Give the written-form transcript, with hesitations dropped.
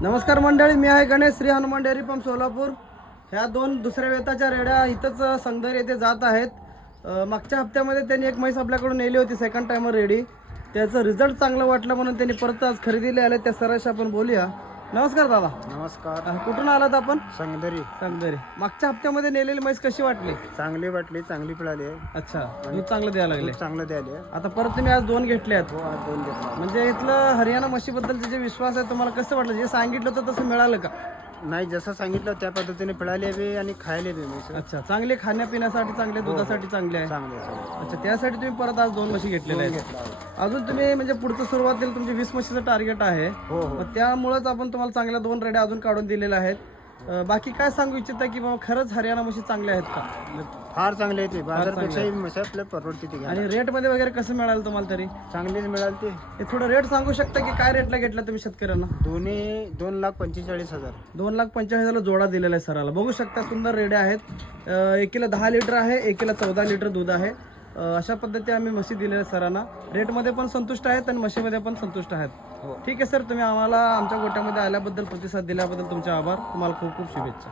नमस्कार मंडळी, मी आहे गणेश, श्री हनुमान डेअरी पंप सोलापूर. ह्या दोन दुसऱ्या वेताच्या रेड्या इथंच संगदर येथे जात आहेत. मागच्या हप्त्यामध्ये त्यांनी एक म्हैस आपल्याकडून नेली होती सेकंड टाइमर रेडी. त्याचं रिझल्ट चांगलं वाटलं म्हणून त्यांनी परत आज खरेदीला आले. त्या सरांशी आपण बोलूया. नमस्कार दादा. नमस्कार. कुठून आलात आपण? संगदरी. संगदरी. मागच्या हप्त्यामध्ये नेलेली म्हैस कशी वाटली? चांगली वाटली, चांगली पिळाली. अच्छा, दूध चांगलं द्यायला लागले. चांगलं द्यायला. आता परत तुम्ही आज दोन घेतले आहेत. हो, आज दोन घेतला. म्हणजे इथलं हरियाणा म्हशीबद्दलचे जे विश्वास आहे तुम्हाला कसं वाटलं? जे सांगितलं होतं तसं मिळालं का? नाही, जसं सांगितलं त्या पद्धतीने पिळाली बी आणि खायला बी म्हैस. अच्छा, चांगले खाण्यापिण्यासाठी चांगले, दुधासाठी चांगले आहे. चांगले चांगले अच्छा, त्यासाठी तुम्ही परत आज दोन म्हशी घेतलेल्या आहेत. घेतला आहे. अजून तुम्ही म्हणजे पुढचं सुरुवातीला तुमचे 20 म्हशीचं टार्गेट आहे. हो हो. मग त्यामुळेच आपण तुम्हाला चांगल्या दोन रेड्या अजून काढून दिलेल्या आहेत. बाकी काय सांगू इच्छिता की बाबा खरंच हरियाणा म्हशी चांगल्या आहेत का? फार चांगले येते. बाजारपेक्षाही म्हशी आपल्या परवडते ती. आणि रेट मध्ये वगैरे कसं मिळालं तुम्हाला तरी? चांगलीच मिळाली ती. हे थोडं रेट सांगू शकता की काय रेटला घेतला तुम्ही शेतकऱ्यांना? दोन्ही 2,45,000. 2,45,000 जोडा दिलेला आहे सराला. बघू शकता सुंदर रेड्या आहेत. एकीला 10 लिटर आहे, एकीला 14 लिटर दूध आहे. अशा पद्धती आम्ही म्हशी दिलेल्या सरांना. रेटमध्ये पण संतुष्ट आहेत आणि म्हशीमध्ये पण संतुष्ट आहेत. हो. ठीक आहे सर, तुम्ही आम्हाला आमच्या गोट्यामध्ये आल्याबद्दल, प्रतिसाद दिल्याबद्दल तुमचे आभार. तुम्हाला खूप खूप शुभेच्छा.